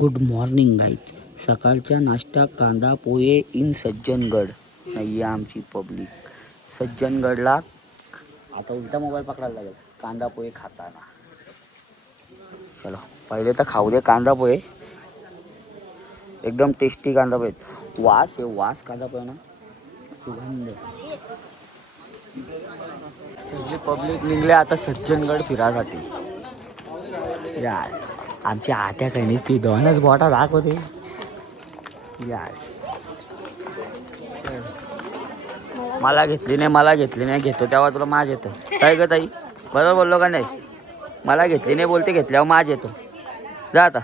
Good morning guys. सकाळचा नाश्ता कांदा पोहे इन सज्जनगड. नाही आमची पब्लिक सज्जनगडला. आता उलटा मोबाईल पकडायला लागेल कांदा पोहे खाताना. चलो पहिले तर खाऊ दे कांदा पोहे. एकदम टेस्टी कांदा पोहे. वास आहे वास कांदा पोहे ना. सुगंध. सगळी पब्लिक निघले आता सज्जनगड फिरासाठी. यास आमची आत्या काही ती दोनच बोटा दाखवते. यास मला घेतली नाही घेतो तेव्हा तुला माज येतो. काय ग ताई बरोबर बोललो का नाही? मला घेतली नाही बोलते घेतल्यावर माज येतो. जा आता.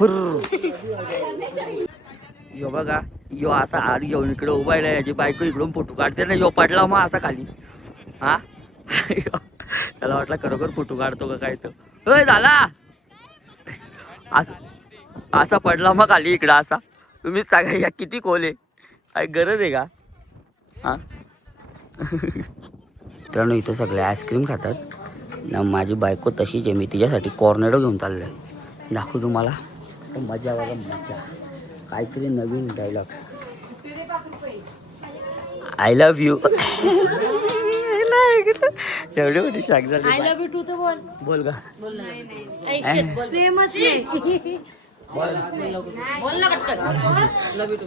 हुर्र. यो बघा यो असा आड घेऊन इकडे उभा आहे. याची बायको इकडून फोटो काढते ना. यो पडला मग असा खाली. हा त्याला वाटलं खरोखर फोटो काढतो का काय. तो झाला असा पडला मग खाली इकडं असा. तुम्हीच सांगा या किती खोल आहे. काय गरज आहे का? हां मित्रांनो इथं सगळे आईस्क्रीम खातात ना. माझी बायको तशीच आहे. मी तिच्यासाठी कॉर्नेडो घेऊन चाललो आहे. दाखवू तुम्हाला मजा बघा मजा. काहीतरी नवीन डायलॉग. I love you. एवढी मोठी शाक झाली. आय लव्ह यू टू तर बोल. बोल का?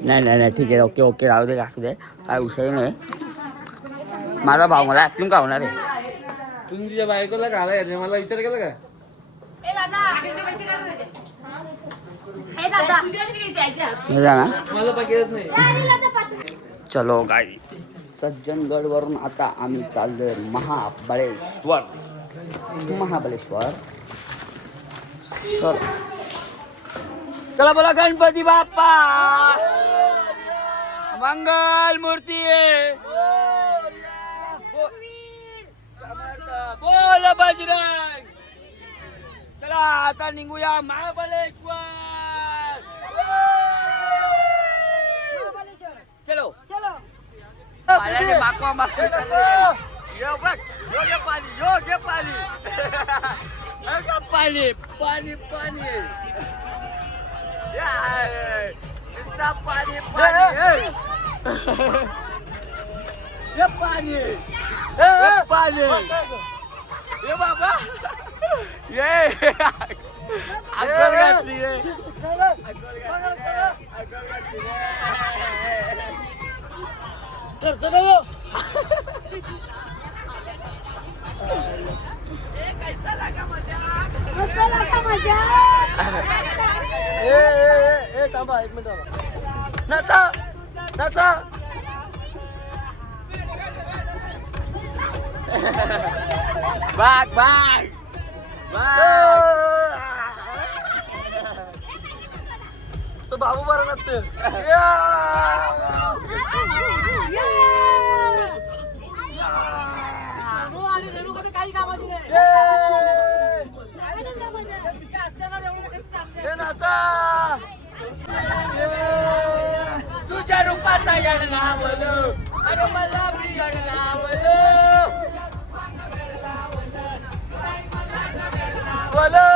नाही ठीक आहे. ओके राहू दे असू दे. काय विषय नाही. माझा भाऊ मला आईस्क्रीम खावणार आहे. तुम्ही तुझ्या बायकोला घाला येते मला विचार केला का? मला पाकिट नाही. चलो गाई सज्जनगड वरून आता आम्ही चाललोय महाबळेश्वर. चला बोला गणपती बाप्पा मंगल मूर्ती. बोल बजरंग. चला आता निघूया महाबळेश्वर. चलो पाण्याने मागवा योग्य पाणी पाणी बाबा ये अक्कल घातली. थांबा एक मिनिट. नाचा बाग तो बाबू बरा नसते. तुझ्या रूपाचा येणार बोलो. अरे मला मी येणार बोलो.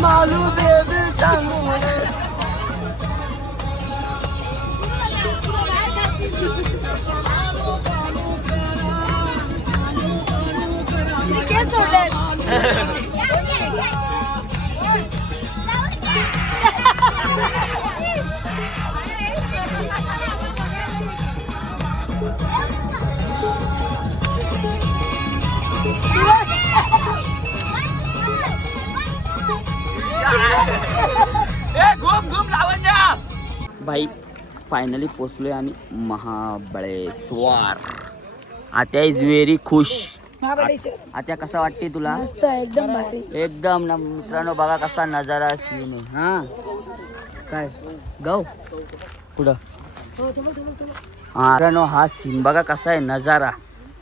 मालू बेबी सांगू घुम लावून द्या. बाई फायनली पोचलोय आम्ही महाबळेश्वर. आता इज व्हेरी खुश. आता कसं वाटते तुला? एकदम भारी. एकदम ना मित्रांनो बघा कसा नजारा सीन आहे. हा काय गाव पुढं. हा मित्रांनो हा सीन बघा कसा आहे नजारा.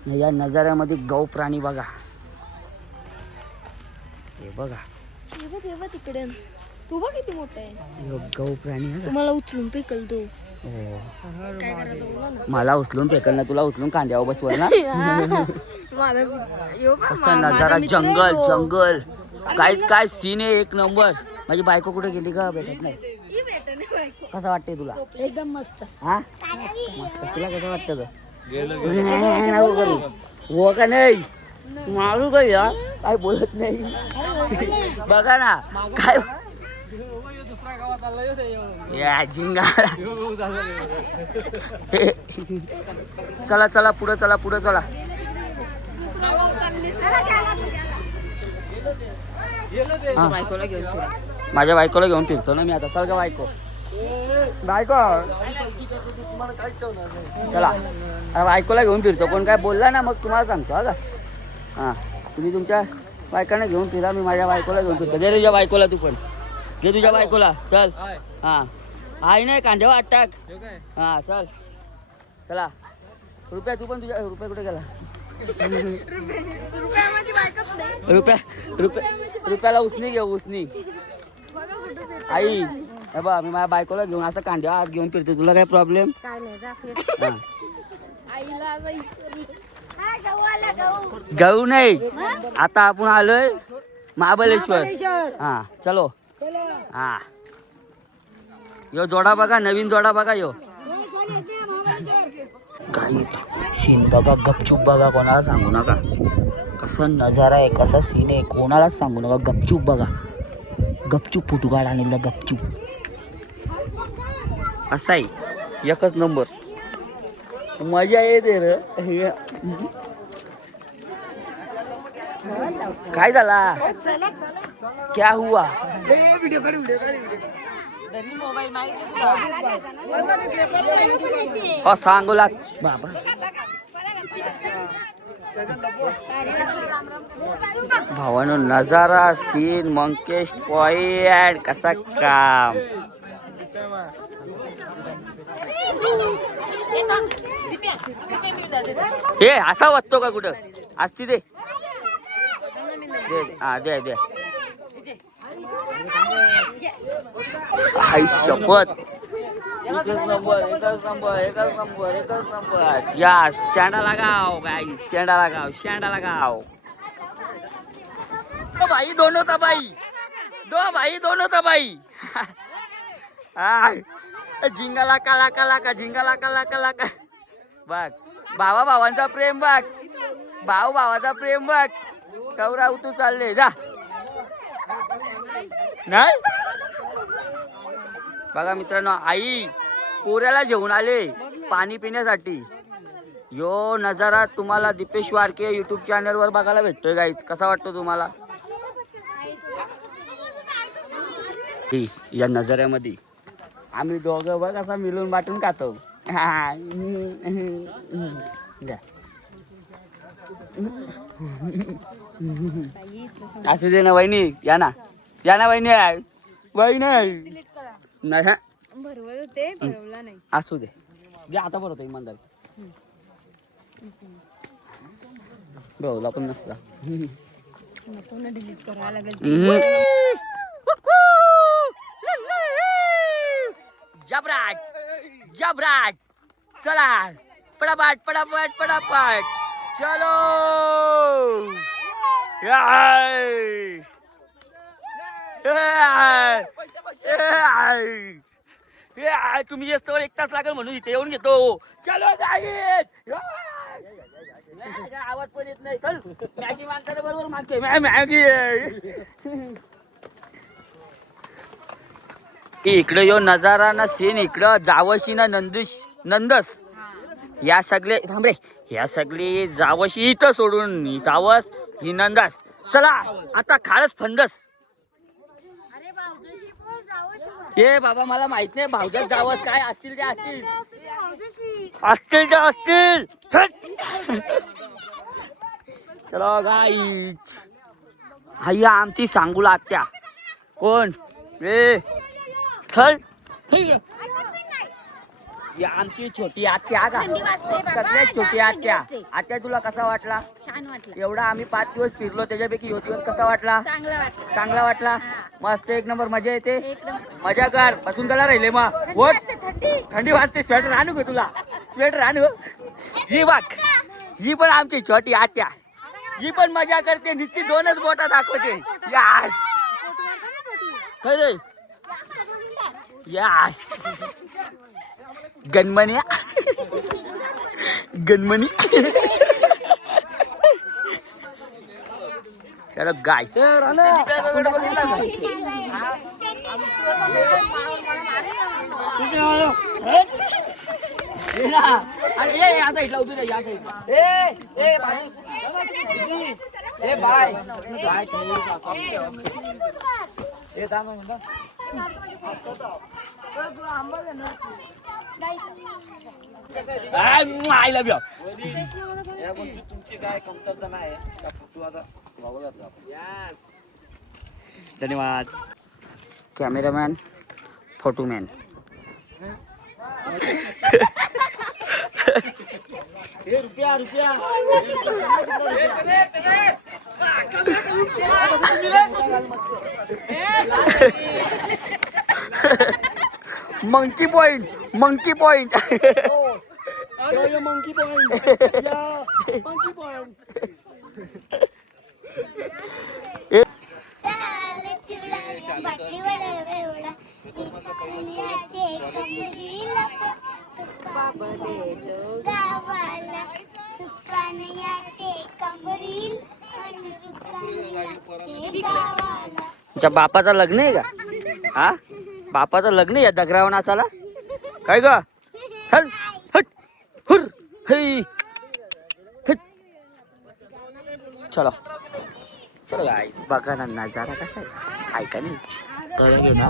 या नजाऱ्यामध्ये गौ प्राणी बघा. हे बघा तिकडे तू बघ किती मोठा आहे. ह्यो गौ प्राणी आहे का? तुम्हाला उचलून पिकल तो. हो. काय करायचं बोला ना. मला उचलून फेकल ना, तुला उचलून कांद्यावर बसवल ना. कसा नजारा, जंगल जंगल, काय सीन आहे एक नंबर. माझी बायको कुठे गेली का? भेटत नाही. कसं वाटतंय तुला? एकदम मस्त. हा मस्त. तुला कसं वाटतं ग? हो का नाही मारू का या काय बोलत नाही. बघा ना काय या झिंगा. चला चला पुढं चला पुढं चला. हा. माझ्या बायकोला घेऊन फिरतो ना मी आता. चल का बायको बायको चला. अरे बायकोला घेऊन फिरतो. कोण काय बोलला ना मग तुम्हाला सांगतो. हा का हां तुम्ही तुमच्या बायकांना घेऊन फिरा. मी माझ्या बायकोला घेऊन फिरतो. घे तुझ्या बायकोला. तू पण घे तुझ्या बायकोला. चल हां आई नाही कांद्यावर टाक. हां चल चला. रुपया तू पण तुझ्या रुपया कुठे गेला? रुपया रुपयाला उसनी घे उसनी. आई हे बा मी माझ्या बायकोला घेऊन असं कांद्यावर हात घेऊन फिरते. तुला काय प्रॉब्लेम? गहू नाही. आता आपण आलोय महाबळेश्वर. हा चलो. हा यो जोडा बघा, नवीन जोडा बघा यो. काहीच सीन बघा, गपचूप बघा, कोणाला सांगू नका. कसा नजारा आहे, कसा सीन आहे, कोणालाच सांगू नका. गपचूप बघा, गपचूप फोटो काढ आणला. गपचूप असा आहे एकच नंबर. मजा येते रे. काय झाला? क्या हुआ? सांगू लाग बाबा. भावानो नजारा सीन मंकेश पॉइंट कसा काम. हे असा वाटतो का कुठं असती दे दे. हा दे दे. आई शपथ. एकच नंबर एकच नंबर एकच नंबर एकच नंबर. या शेंडा लगाव गाई. शेंडा लगाव शेंडा लगाव. भाई दोनों था भाई. दो भाई दोनों था भाई. झिंगा लाका लाका लाका झिंगा लाका लाका लाका. बघ भावा भावांचा प्रेम बघ. भाऊ भावाचा प्रेम बघ. कवरा उतू चालले जा. नाही बघा मित्रांनो, आई पोऱ्याला घेऊन आले पाणी पिण्यासाठी. यो नजारा तुम्हाला दीपेश वारके यूट्यूब चॅनलवर बघायला भेटतोय गाईज. कसा वाटतो तुम्हाला? या नजाऱ्यामध्ये आम्ही दोघं बघ असा मिळून वाटून खातो. असू दे ना वहिनी. या ना वहिनी. वहिनी नाही असू दे. आता बरोबर इमानदार भाऊला पण नसला. जबराट जबराट. चला पटापट पटापट पटापट. चलो तुम्ही येतो 1 तास लागेल म्हणून इथे येऊन घेतो. चलो आवाज पण येत नाही. चल मॅगी मागताना बरोबर मागते मॅगी. इकडं यो नजारा ना सीन. इकडं जावशी ना नंदस या सगळे थांबरे. या सगळी जावशी इथं सोडून जावस ही नंदस. चला आता खाळच फंदस. हे बाबा मला माहित नाही भावजात जावस काय असतील ते असतील. असतील ते असतील. चलो गाईच. हाय आमची सांगूला आत्या. कोण? ए चल ही आमची छोटी आत्या का थंडी वाजते बाबा, सगळ्यात छोटी जाम थंडी आत्या. वाजते. आत्या तुला कसा वाटला? छान वाटलं, एवढा आम्ही 5 दिवस फिरलो त्याच्यापैकी ह्यो दिवस कसा वाटला? चांगलं वाटलं. चांगला वाटला. हा. मस्त एक नंबर मजा येते. एक नंबर. मजा कर. बसून कला राहिले मग थंडी वोट वाजते, थंडी. थंडी वाजते. स्वेटर आणू का तुला? स्वेटर आणू. ही बघ ही पण आमची छोटी आत्या. ही पण मजा करते. नुसती 2च बोटा दाखवते. यास काय रे यास गणमणी गणमणी चलो गाइस या साईडला उभी राहा या साईडला ए बाय ए थांब म्हणलं आय लव्ह यू या गोष्टी तुमची काय कमतरता नाही का तू आता भाऊ घातला धन्यवाद कॅमेरामॅन फोटोमॅन रुपया रुपया monkey point monkey point monkey point monkey point तुमच्या बापाचं लग्न आहे का हा बापाचं लग्न आहे या दगरावर नाचाला काय ग चल हट हुर हे चलो चलो गाईस बघा ना नजारा कसा आहे ऐका नाही तर घे ना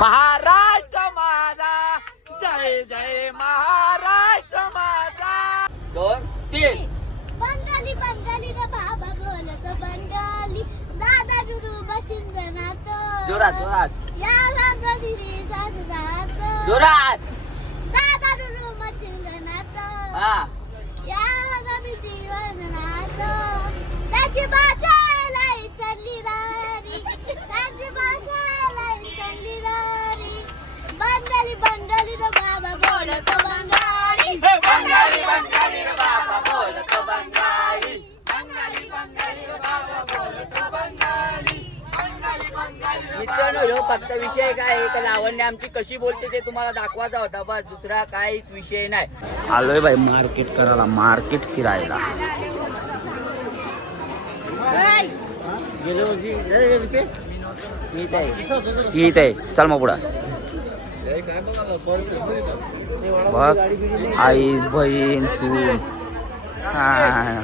महाराष्ट्र माझा जय जय महाराष्ट्र माझा 2 3 बंगाली बंगाली ग बाबा बोलत बंगाली दादा दुरु बचिंदनात जोरात जोरात या रागाची सासरात जोरात दादा दुरु बचिंदनात हा या रागाची जीवनात त्याची भाषा लाई चालली रारी त्याची भाषा लाई चालली रारी बंगाली बंगाली ग बाबा बोलत बंगाली बंगाली बंगाली रे बाबा बोलत बंगाली बंगाली बंगाली रे बाबा बोलत बंगाली बंगाली बंगाली मित्रांनो ह्यो फक्त विषय काय आहे तर लावण्य आमची कशी बोलते ते तुम्हाला दाखवायचा होता बस दुसरा काहीच विषय नाही आलोय भाई मार्केट करायला मार्केट फिरायला ठीक आहे चल मग पुढं बघ आईस बहीण सून हा